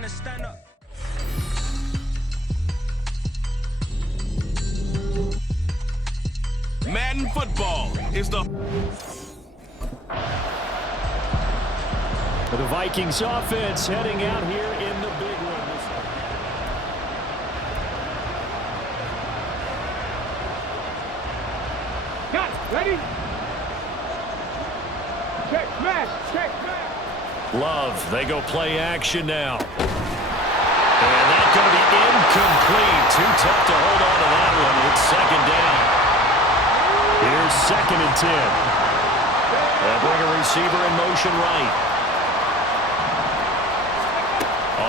trying to stand up. Madden football is the Vikings offense heading out here in the big one. Got it. Ready? Check, smash, check, smash. Love, they go play action now. And that's going to be incomplete. Too tough to hold on to that one. It's second down. Here's 2nd and 10. They'll bring a receiver in motion right.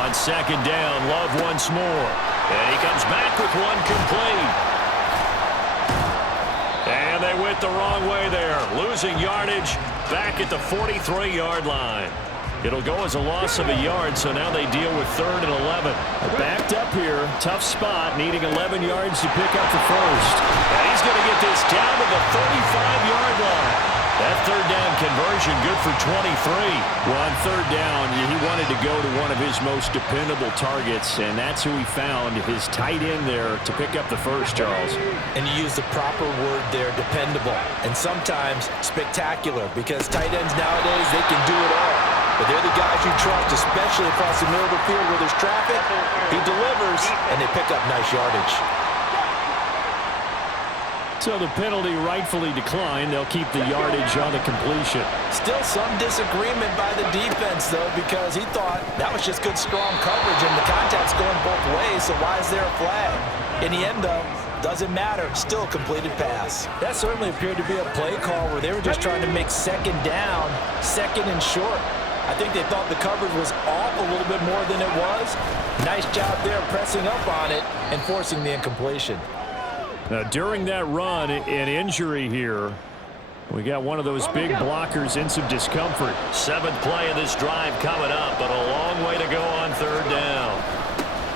On 2nd down, Love once more. And he comes back with one complete. And they went the wrong way there. Losing yardage back at the 43-yard line. It'll go as a loss of a yard, so now they deal with 3rd and 11. They're backed up here. Tough spot, needing 11 yards to pick up the first. And he's going to get this down to the 35-yard line. That 3rd down conversion good for 23. Well, on 3rd down, he wanted to go to one of his most dependable targets, and that's who he found, his tight end there, to pick up the first, Charles. And you use the proper word there, dependable, and sometimes spectacular, because tight ends nowadays, they can do it all. But they're the guys you trust, especially across the middle of the field where there's traffic. He delivers, and they pick up nice yardage. So the penalty rightfully declined. They'll keep the yardage on the completion. Still some disagreement by the defense, though, because he thought that was just good, strong coverage, and the contact's going both ways, so why is there a flag? In the end, though, doesn't matter. Still a completed pass. That certainly appeared to be a play call where they were just trying to make 2nd down, 2nd and short. I think they thought the coverage was off a little bit more than it was. Nice job there pressing up on it and forcing the incompletion. Now, during that run, an injury here. We got one of those big blockers in some discomfort. 7th play of this drive coming up, but a long way to go on 3rd down.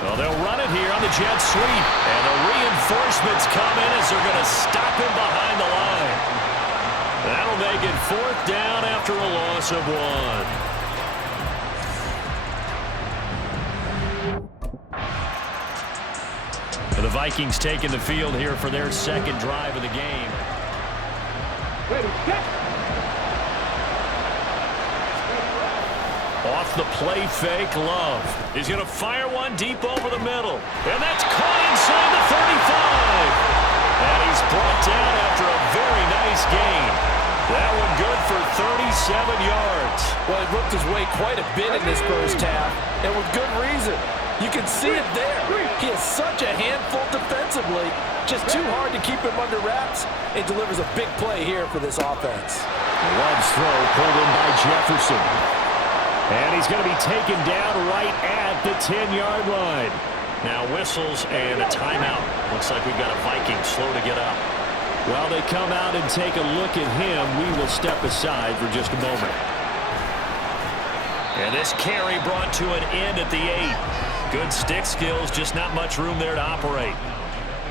Well, they'll run it here on the jet sweep. And the reinforcements come in as they're going to stop him behind the line. That'll make it 4th down after a loss of 1. The Vikings taking the field here for their 2nd drive of the game. Ready, set. Off the play fake, Love. He's going to fire one deep over the middle. And that's caught inside the 35. And he's brought down after a very nice gain. That one good for 37 yards. Well, he worked his way quite a bit in this first half, and with good reason. You can see it there. He is such a handful defensively. Just too hard to keep him under wraps. It delivers a big play here for this offense. Love's throw pulled in by Jefferson. And he's going to be taken down right at the 10-yard line. Now whistles and a timeout. Looks like we've got a Viking slow to get up. While they come out and take a look at him, we will step aside for just a moment. And this carry brought to an end at the 8. Good stick skills, just not much room there to operate.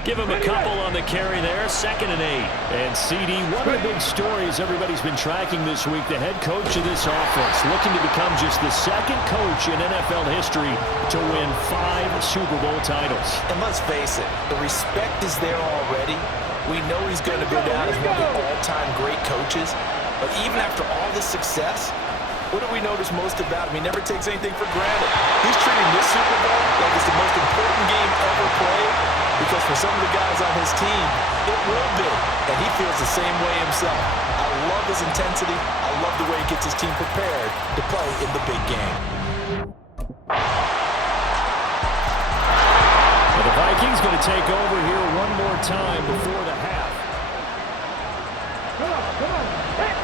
Give him a couple on the carry there, 2nd and 8. And CD, one of the big stories everybody's been tracking this week, the head coach of this offense, looking to become just the 2nd coach in NFL history to win 5 Super Bowl titles. And let's face it, the respect is there already. We know he's going to go down as one of the all-time great coaches. But even after all this success, what do we notice most about him? He never takes anything for granted. He's treating this Super Bowl like it's the most important game ever played, because for some of the guys on his team, it will be. And he feels the same way himself. I love his intensity. I love the way he gets his team prepared to play in the big game. Well, the Vikings going to take over here one more time before the half. Come on, come on. Hey.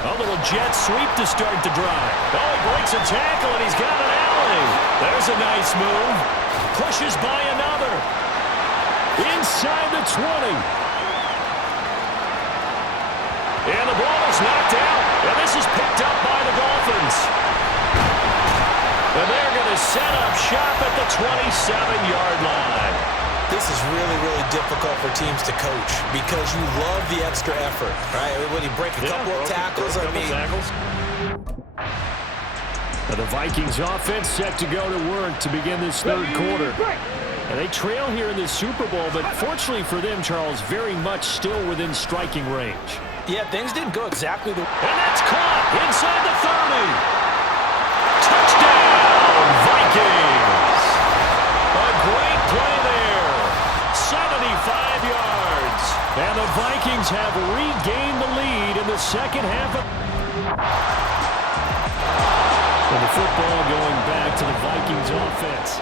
A little jet sweep to start the drive. Oh, he breaks a tackle, and he's got an alley. There's a nice move. Pushes by another. Inside the 20. And the ball is knocked out. And this is picked up by the Dolphins. And they're going to set up shop at the 27-yard line. This is really, really difficult for teams to coach because you love the extra effort, right? When you break a couple of tackles, Now the Vikings offense set to go to work to begin this third quarter. And they trail here in this Super Bowl, but fortunately for them, Charles, very much still within striking range. Yeah, things didn't go exactly the way. And that's caught inside the 30. Touchdown, Vikings. A great play there. 75 yards. And the Vikings have regained the lead in the second half of... And the football going back to the Vikings offense.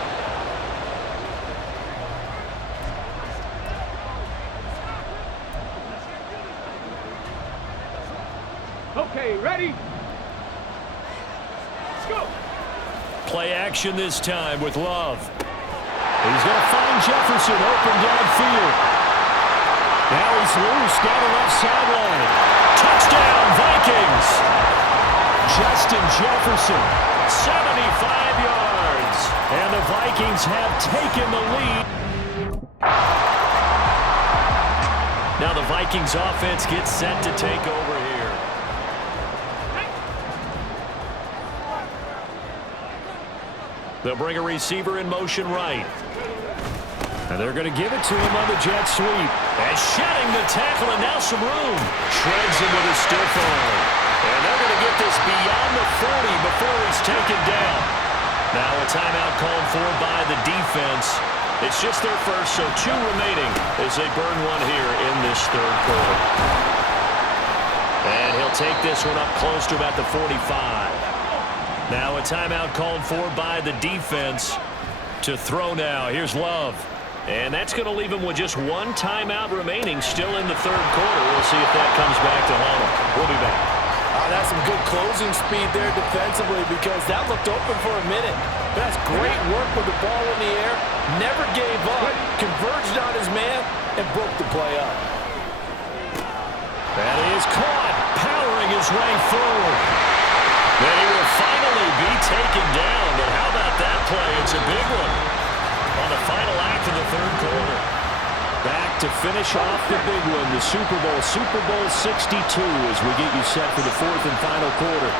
Okay, ready? Let's go. Play action this time with Love. He's going to find Jefferson open downfield. Now he's loose down the left sideline. Touchdown, Vikings. Justin Jefferson, 75 yards. And the Vikings have taken the lead. Now the Vikings offense gets set to take over here. They'll bring a receiver in motion right. And they're going to give it to him on the jet sweep. And shedding the tackle, and now some room. Shreds him with his stiff arm. And they're going to get this beyond the 40 before he's taken down. Now a timeout called for by the defense. It's just their first, so 2 remaining as they burn one here in this third quarter. And he'll take this one up close to about the 45. Now a timeout called for by the defense to throw now. Here's Love. And that's going to leave him with just 1 timeout remaining still in the third quarter. We'll see if that comes back to haunt him. We'll be back. That's some good closing speed there defensively because that looked open for a minute. That's great work with the ball in the air. Never gave up. Converged on his man and broke the play up. That is caught. Powering his way forward. Then he will finally be taken down. But how about that play? It's a big one on the final act of the third quarter. Back to finish off the big one, the Super Bowl 62, as we get you set for the 4th and final quarter.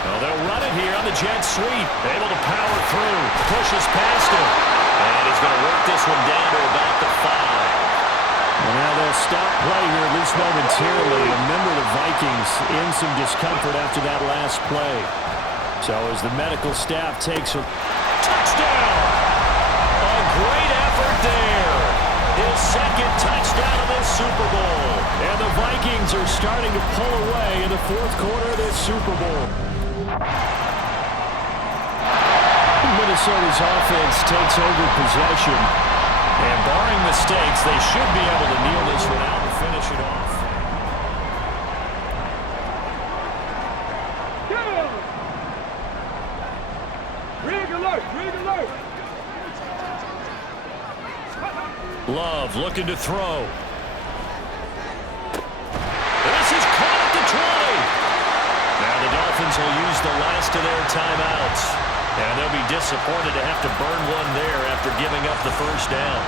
Well, they'll run it here on the jet sweep. Able to power through. Pushes past him. And he's going to work this one down to about the 5. Well, now they'll stop play here, at least momentarily. A member of the Vikings in some discomfort after that last play. So as the medical staff takes a touchdown! A great effort there. His second touchdown of this Super Bowl. And the Vikings are starting to pull away in the 4th quarter of this Super Bowl. Minnesota's offense takes over possession. And barring mistakes, they should be able to kneel this one out and finish it off. Rig alert! Rig alert! Love looking to throw. This is caught at the 20. Now the Dolphins will use the last of their timeouts. And they'll be disappointed to have to burn one there after giving up the first down.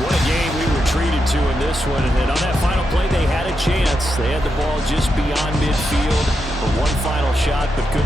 What a game we were treated to in this one. And on that final play, they had a chance. They had the ball just beyond midfield for one final shot, but couldn't